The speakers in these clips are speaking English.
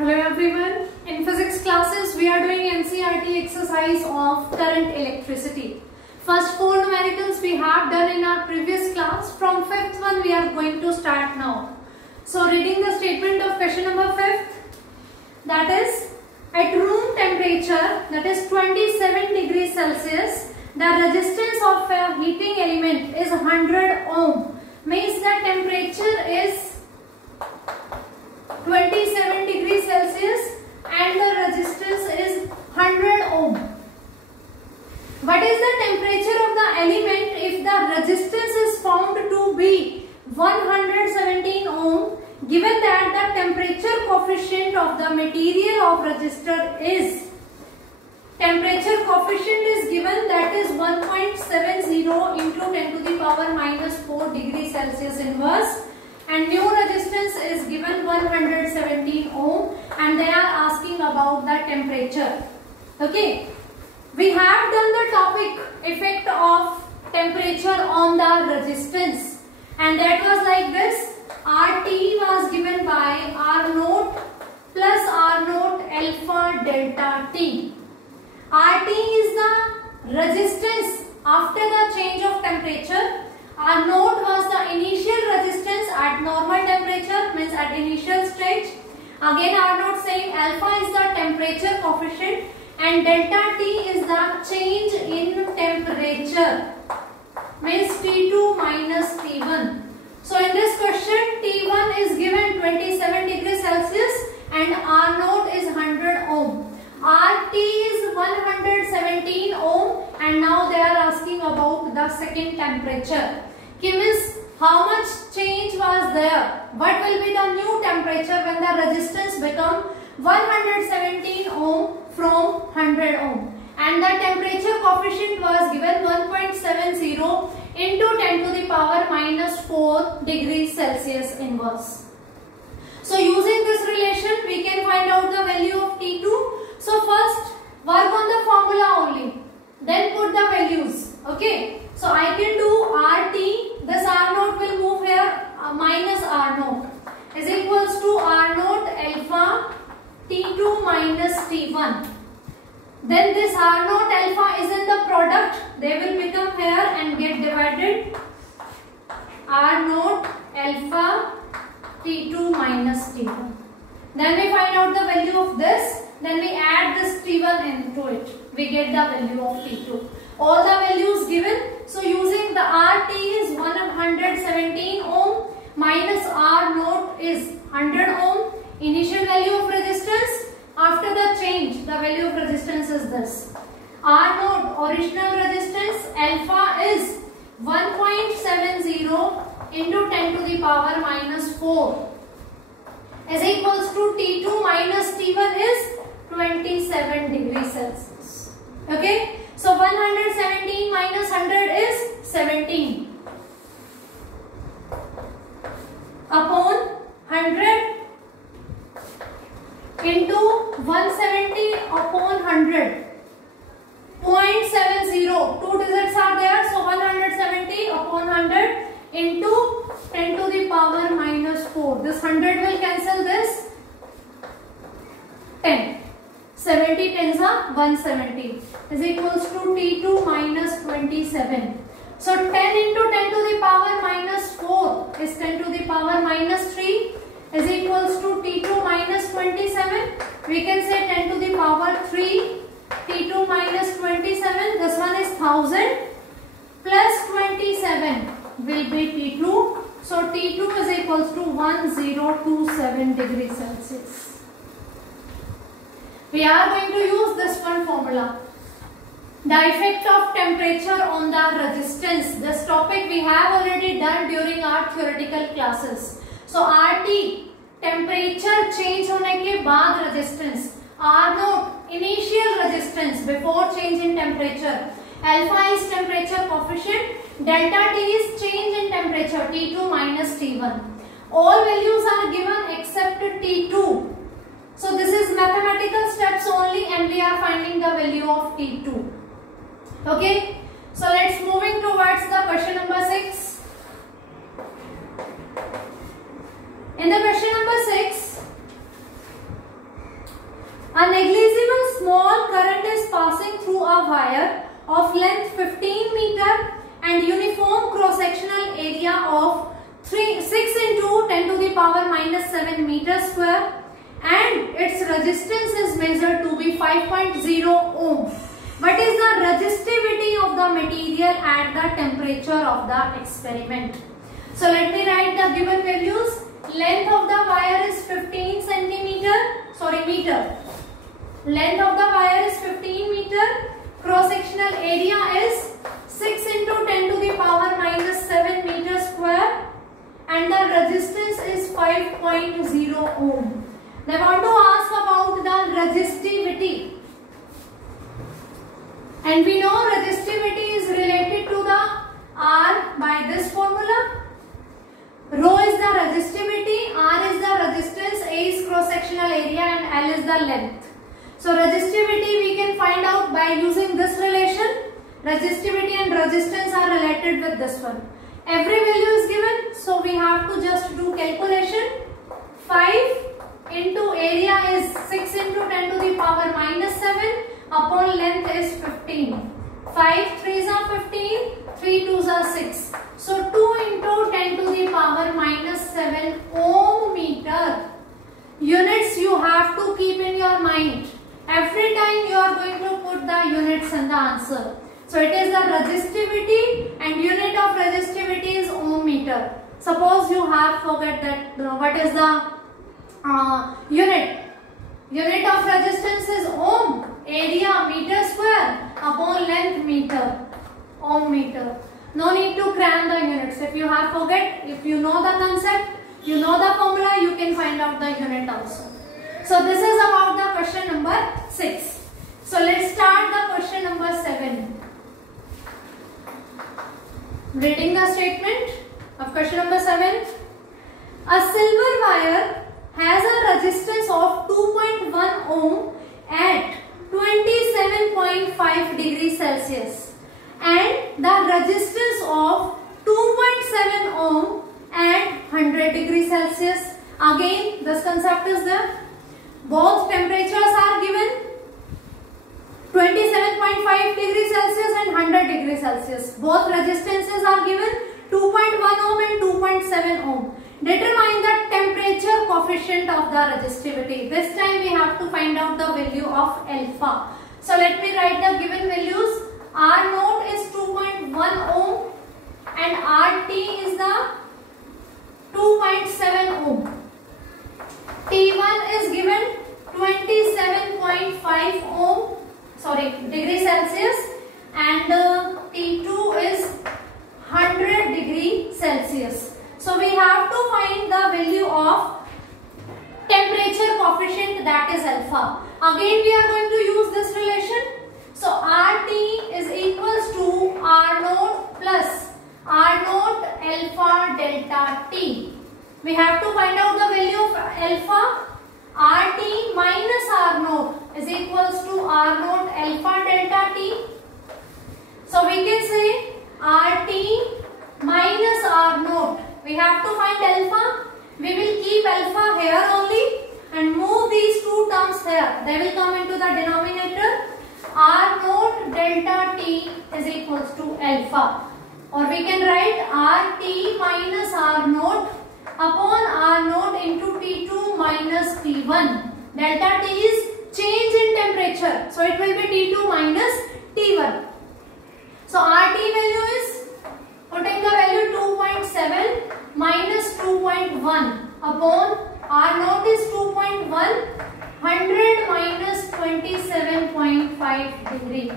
Hello everyone. In physics classes we are doing NCERT exercise of current electricity. First four numericals we have done in our previous class. From fifth one we are going to start now. So reading the statement of question number 5th, that is at room temperature, that is 27 degrees Celsius, the resistance of a heating element is 100 ohm. Means the temperature is 27 degrees Celsius and the resistance is 100 ohm. What is the temperature of the element if the resistance is found to be 117 ohm, given that the temperature coefficient of the material of resistor is, temperature coefficient is given, that is 1.70 into 10 to the power minus 4 degrees Celsius inverse, and new resistance is given 117 ohm, and they are asking about the temperature. Okay, we have done the topic effect of temperature on the resistance, and that was like this. RT was given by R naught plus R naught alpha delta T. RT is the resistance after the change of temperature. R naught was the initial resistance at normal temperature, means at initial stage. Again R naught saying alpha is the temperature coefficient and delta T is the change in temperature, means T2 minus T1. So in this question T1 is given 27 degrees Celsius and R naught is 100 ohm. RT is 117 ohm, and now they are asking about the second temperature. Means how much change was there? What will be the new temperature when the resistance become 117 ohm from 100 ohm? And the temperature coefficient was given 1.70 into 10 to the power minus 4 degrees Celsius inverse. So using this relation we can find out the value of T2. So first work on the formula only, then put the values. Okay, so I can do RT, this R naught will move here, minus R naught is equals to R naught alpha T2 minus T1. Then this R naught alpha is in the product, they will become here and get divided. R naught alpha T2 minus T1. Then we find out the value of this. Then we add this T1 into it. We get the value of T2. All the values given. So using the RT is 117 ohm minus R naught is 100 ohm. Initial value of resistance. After the change, the value of resistance is this. R naught original resistance alpha is 1.70 into 10 to the power minus 4 is equals to T2 minus T1 is 27 degrees Celsius. Okay, so 117 minus 100 is 17 upon 100 into 170 upon 100. 0.70, two digits are there, so 170 upon 100 into 10 to the power minus 4. This 100 will cancel this. 10. 70 tens are 170 is equals to T2 minus 27. So 10 into 10 to the power minus 4 is 10 to the power minus 3 is equals to T2 minus 27. We can say 10 to the power 3 T2 minus 27. This one is 1000 plus 27 will be T2. So T2 is equals to 1027 degrees Celsius. We are going to use this one formula. The effect of temperature on the resistance. This topic we have already done during our theoretical classes. So RT temperature change होने के बाद resistance. R naught initial resistance before change in temperature. Alpha is temperature coefficient. Delta T is change in temperature T2 minus T1. All values are given except T2. So this is mathematical steps only and we are finding the value of T2. Okay. So let's moving towards the question number 6. In the question number 6, A negligible small current is passing through a wire of length 15 meter and uniform cross-sectional area of 6 into 10 to the power minus 7 meter square, and its resistance is measured to be 5.0 ohm. What is the resistivity of the material at the temperature of the experiment? So let me write the given values. Length of the wire is 15 meter. Length of the wire is 15 meter. Cross-sectional area is 6 into 10 to the power minus 7 meter square, and the resistance is 5.0 ohm. Now I want to ask about the resistivity, and we know resistivity is related to the R by this formula. Rho is the resistivity, R is the resistance, A is cross-sectional area, and L is the length. So resistivity we can find out by using this relation. Resistivity and resistance are related with this one. Every value is given, so we have to just do calculation. 5 into area is 6 into 10 to the power minus 7 upon length is 15. 5 3s are 15, 3 2s are 6. So 2 into 10 to the power minus 7 ohm meter. Units you have to keep in your mind. Every time you are going to put the units in the answer. So it is the resistivity, and unit of resistivity is ohm meter. Suppose you have forget that what is the unit. Unit of resistance is ohm, area meter square upon length meter, ohm meter. No need to cram the units. If you have forget, if you know the concept, you know the formula, you can find out the unit also. So this is about the question number 6. So let's start the question number 7. Reading the statement of question number 7. A silver wire has a resistance of 2.1 ohm at 27.5 degrees Celsius and the resistance of 2.7 ohm at 100 degrees Celsius. Again, this concept is there. Both temperatures are given, 27.5 degrees Celsius and 100 degrees Celsius. Both resistances are given, 2.1 ohm and 2.7 ohm. Determine the temperature coefficient of the resistivity. This time we have to find out the value of alpha. So let me write the given values. R naught is 2.1 ohm and RT is the 2.7 ohm. T1 is given 27.5 ohm, degrees Celsius, and T2 is 100 degree Celsius. So we have to find the value of temperature coefficient, that is alpha. Again we are going to use this relation. So RT is equals to R naught plus R naught alpha delta T. We have to find out the value of alpha. RT minus R naught is equals to R naught alpha delta T. So we can say RT minus R naught. We have to find alpha. We will keep alpha here only and move these two terms here. They will come into the denominator. R naught delta T is equals to alpha. Or we can write RT minus R naught upon R naught into T2 minus T1. Delta T is change in temperature. So it will be T2 minus T1. So RT value is, putting the value 2.7 minus 2.1 upon R naught is 2.1, 100 minus 27.5 degree.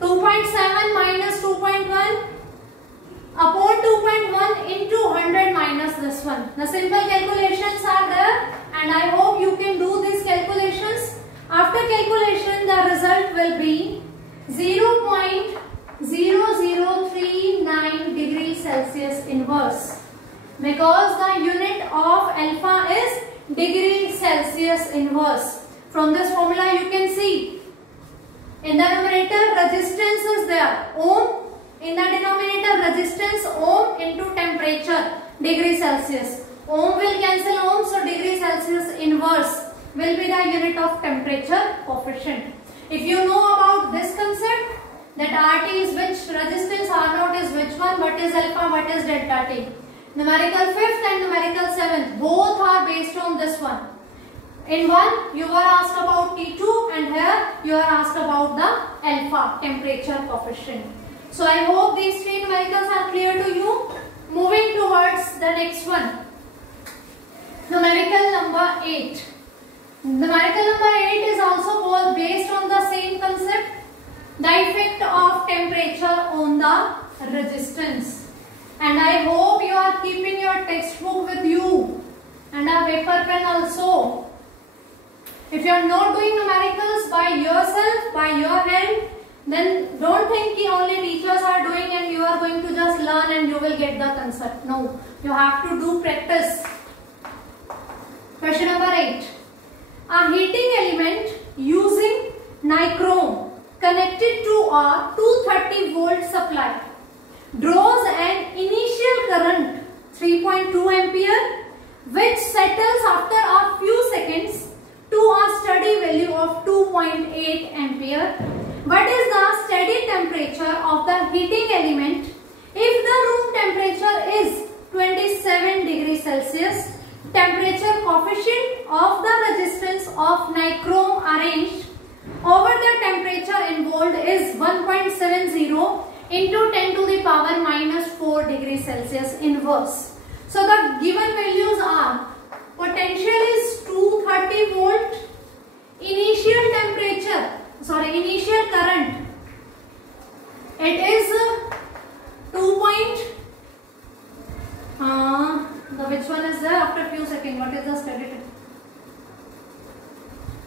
2.7 minus 2.1 upon 2.1 into 100 minus this one. The simple calculations are there and I hope you can do these calculations. After calculation the result will be 0.0039 degrees Celsius inverse, because the unit of alpha is degree Celsius inverse. From this formula you can see in the numerator resistance is there, ohm. In the denominator resistance ohm into temperature degree Celsius. Ohm will cancel ohm, so degree Celsius inverse. will be the unit of temperature coefficient. If you know about this concept, that RT is which resistance, R0 is which one, what is alpha, what is delta T. Numerical 5th and numerical 7th, both are based on this one. In one, you are asked about T2 and here you are asked about the alpha, temperature coefficient. So I hope these three numericals are clear to you. Moving towards the next one. Numerical number 8. Numerical number 8 is also based on the same concept. The effect of temperature on the resistance. And I hope you are keeping your textbook with you and a paper pen also. If you are not doing numericals by yourself, by your hand, then don't think that only teachers are doing and you are going to just learn and you will get the concept. No, you have to do practice. Question number 8. A heating element using nichrome connected to a 230 volt supply draws an initial current 3.2 ampere which settles after a few seconds to a steady value of 2.8 ampere. What is the steady temperature of the heating element if the room temperature is 27 degrees Celsius? Temperature coefficient of the resistance of nichrome arranged over the temperature involved is 1.70 into 10 to the power minus 4 degrees Celsius inverse. So the given values are: potential is 230 volt, initial current, it is which one is there after few seconds? What is the steady temperature?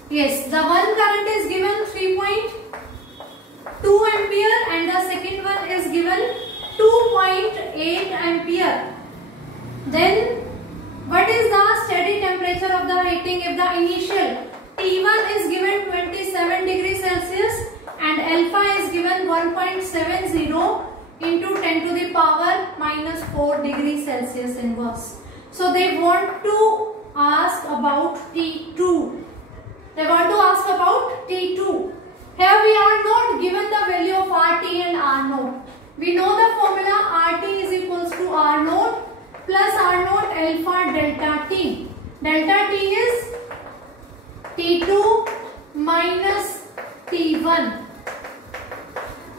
Yes, the one current is given 3.2 ampere and the second one is given 2.8 ampere. Then what is the steady temperature of the heating if the initial T1 is given 27 degrees Celsius and alpha is given 1.70 into 10 to the power minus 4 degrees Celsius inverse. So they want to ask about T2. They want to ask about T2. Here we are not given the value of RT and R0. We know the formula: RT is equals to R0 plus R0 alpha delta T. Delta T is T2 minus T1.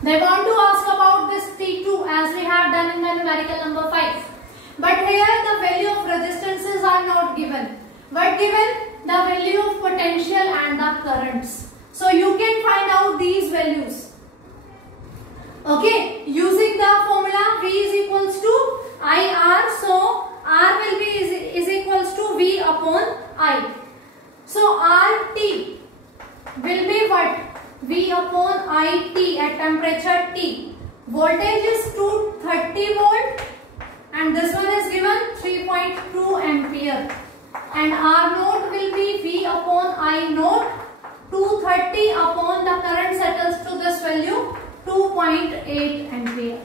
They want to ask about this T2 as we have done in the numerical number 5. But here the value of resistances are not given, but given the value of potential and the currents. So you can find out these values. Okay, using the formula V is equals to IR. So R will be is equals to V upon I. So RT will be what? V upon IT at temperature T. Voltage is 230 volt and this one is given 3.2 ampere. And R0 will be V upon I0. 230 upon the current settles to this value 2.8 ampere.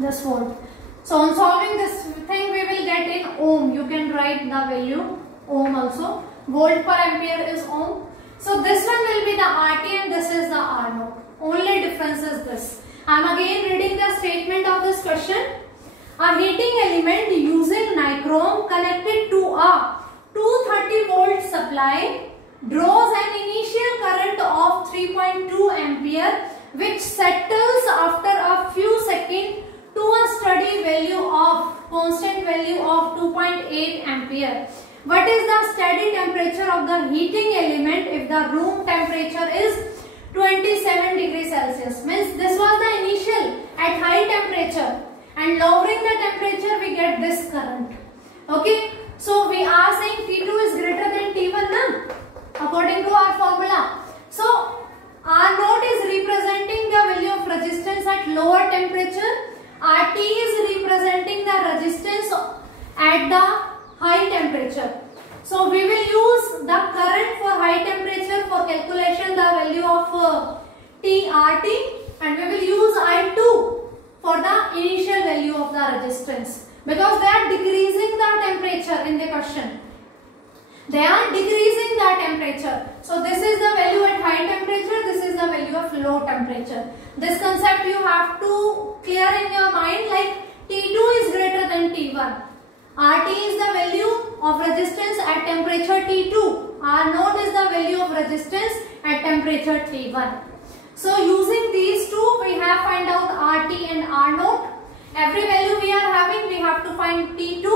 This volt. So on solving this thing we will get in ohm. You can write the value ohm also. Volt per ampere is ohm. So this one will be the RT and this is the R0. Only difference is this. I am again reading the statement of this question. A heating element using nichrome connected to a 230 volt supply draws an initial current of 3.2 ampere which settles after a few seconds to a steady value of constant value of 2.8 ampere. What is the steady temperature of the heating element if the room temperature is 27 degrees Celsius? Means this was the initial at high temperature, and lowering the temperature we get this current. Okay, so we are saying T2 is greater than T1 na? According to our formula. So R0 is representing the value of resistance at lower temperature. RT is representing the resistance at the high temperature. So we will use the current for high temperature for calculation the value of TRT, and we will use I2 for the initial value of the resistance because they are decreasing the temperature in the question. They are decreasing the temperature. So this is the value at high temperature, this is the value of low temperature. This concept you have to clear in your mind, like T2 is greater than T1. RT is the value of resistance at temperature T2. R0 is the value of resistance at temperature T1. So using these two, we have find out RT and R0. Every value we are having, we have to find T2.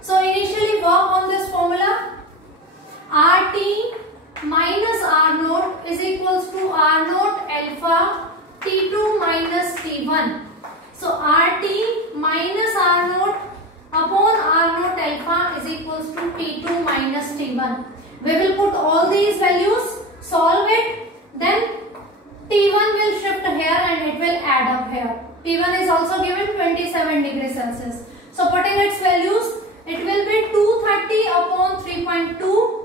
So initially work on this formula. RT minus R0 is equals to R0 alpha T2 minus T1. So RT minus R0 upon R0 alpha is equals to T2 minus T1. We will put all these values, solve it, then T1 will shift here and it will add up here. T1 is also given 27 degrees Celsius. So putting its values, it will be 230 upon 3.2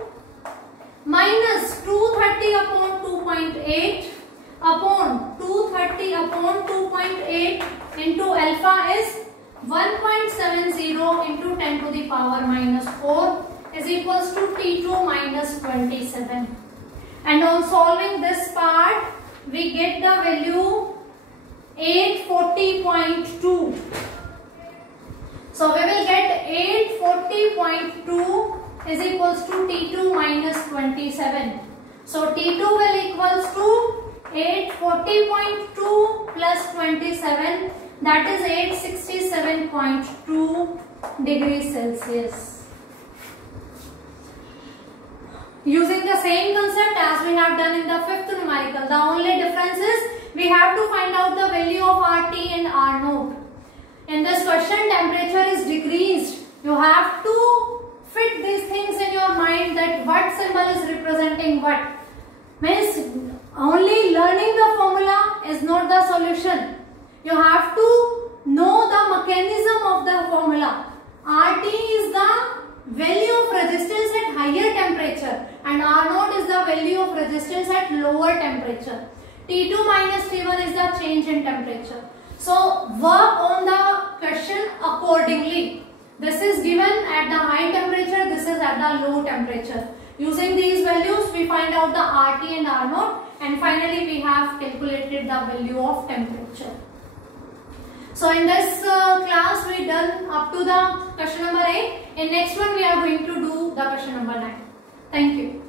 minus 230 upon 2.8 upon 230 upon 2.8 into alpha is 1.70 into 10 to the power minus 4 is equals to T2 minus 27. And on solving this part, we get the value 840.2. So we will get 840.2 is equals to T2 minus 27. So T2 will equals to 840.2 plus 27, that is 867.2 degrees Celsius. Using the same concept as we have done in the fifth numerical, the only difference is we have to find out the value of RT and R0. In this question, temperature is decreased. You have to fit these things in your mind, that what symbol is representing what. Means only learning the formula is not the solution. You have to know the mechanism of the formula. RT is the value of resistance at higher temperature and R0 is the value of resistance at lower temperature. T2 minus T1 is the change in temperature. So work on the question accordingly. This is given at the high temperature, this is at the low temperature. Using these values, we find out the RT and R0, and finally we have calculated the value of temperature. So in this class, we done up to the question number 8. In next one, we are going to do the question number 9. Thank you.